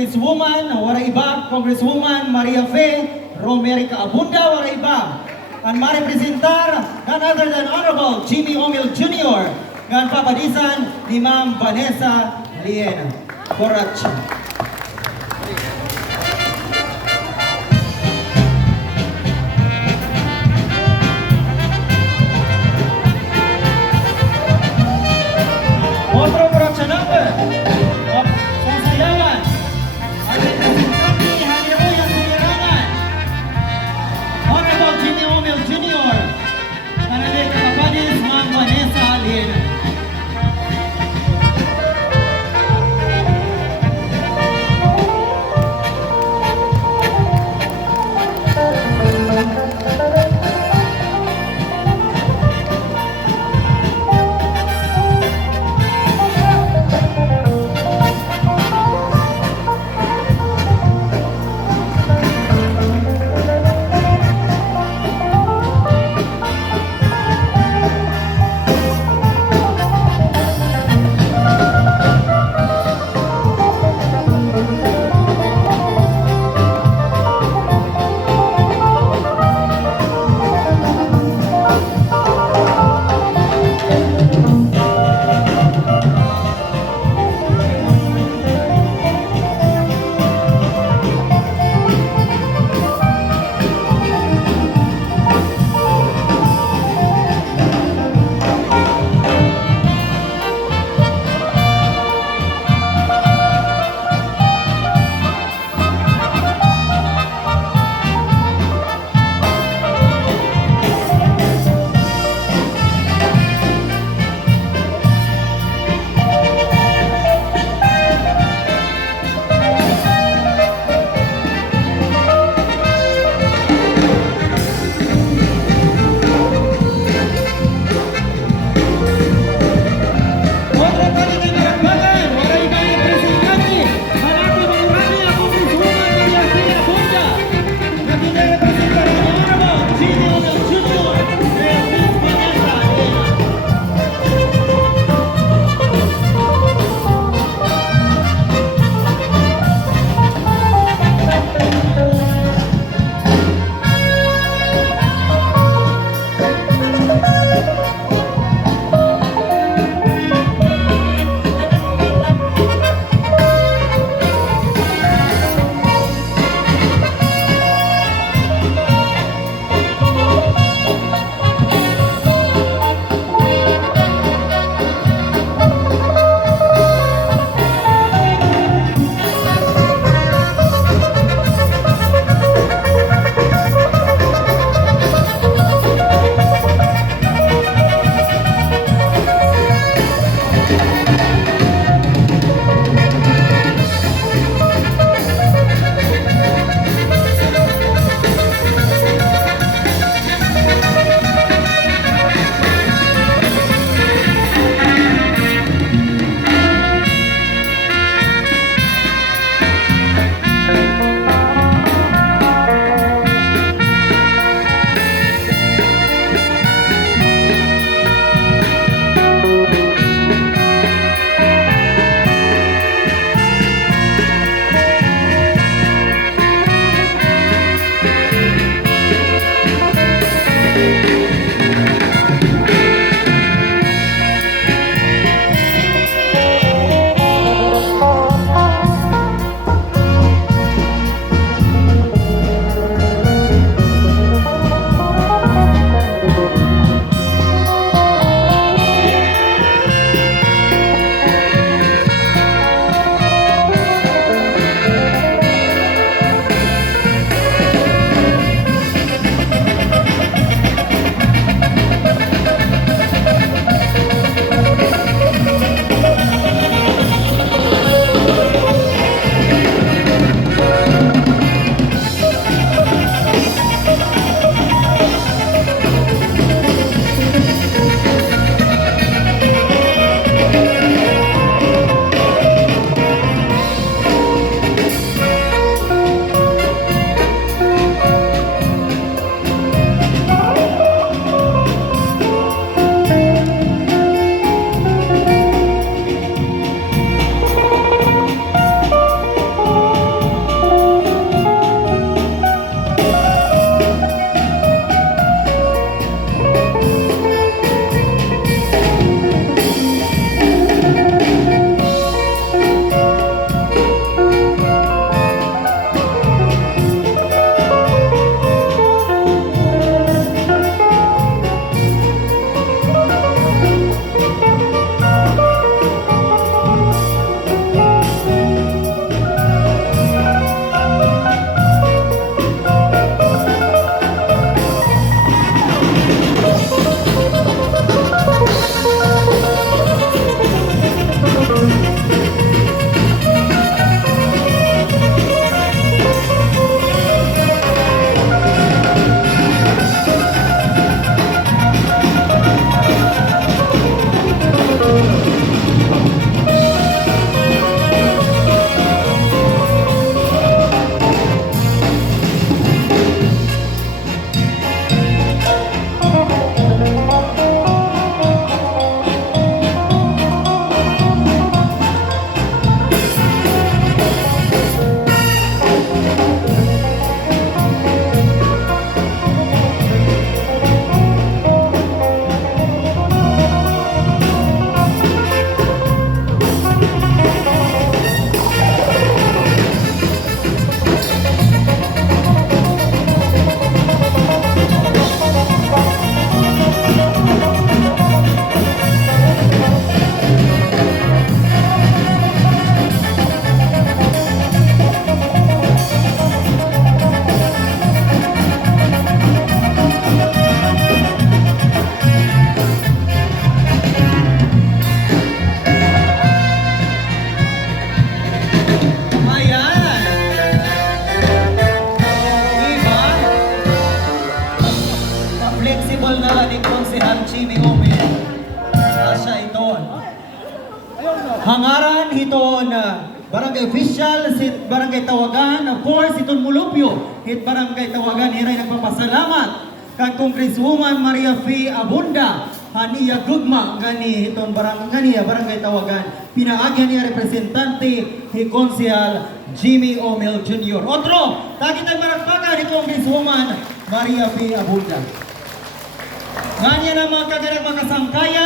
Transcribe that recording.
Congresswoman, wala iba, Congresswoman Maria Fe Romerica Abunda, wala iba. Ang marepresentar, none other than Honorable Jimmy Omil Jr. Ngan papadisan ni Ma'am Vanessa Liena. Coracho. Otro Coracho number. Sasayawan. Ang representante ni Haliruya Silirangan. Honorable Jimmy Omil Jr. Nanay kapapadis Ma'am Vanessa Liena. Jimmy Omel. Asya iton. Hangaran hiton barangay official, si barangay Tawagan, of course, iton Mulupyo, hit barangay Tawagan, hiray nagpapasalamat kag Congresswoman Maria Fe Abunda, haniya gugma gani hiton barangay Tawagan, pinaagyan niya representante ni Konsehal Jimmy Omel Jr. Otro, tagit ang maragpagan ni Congresswoman Maria Fe Abunda. Ganyan ang mga kaganang makasangkayan.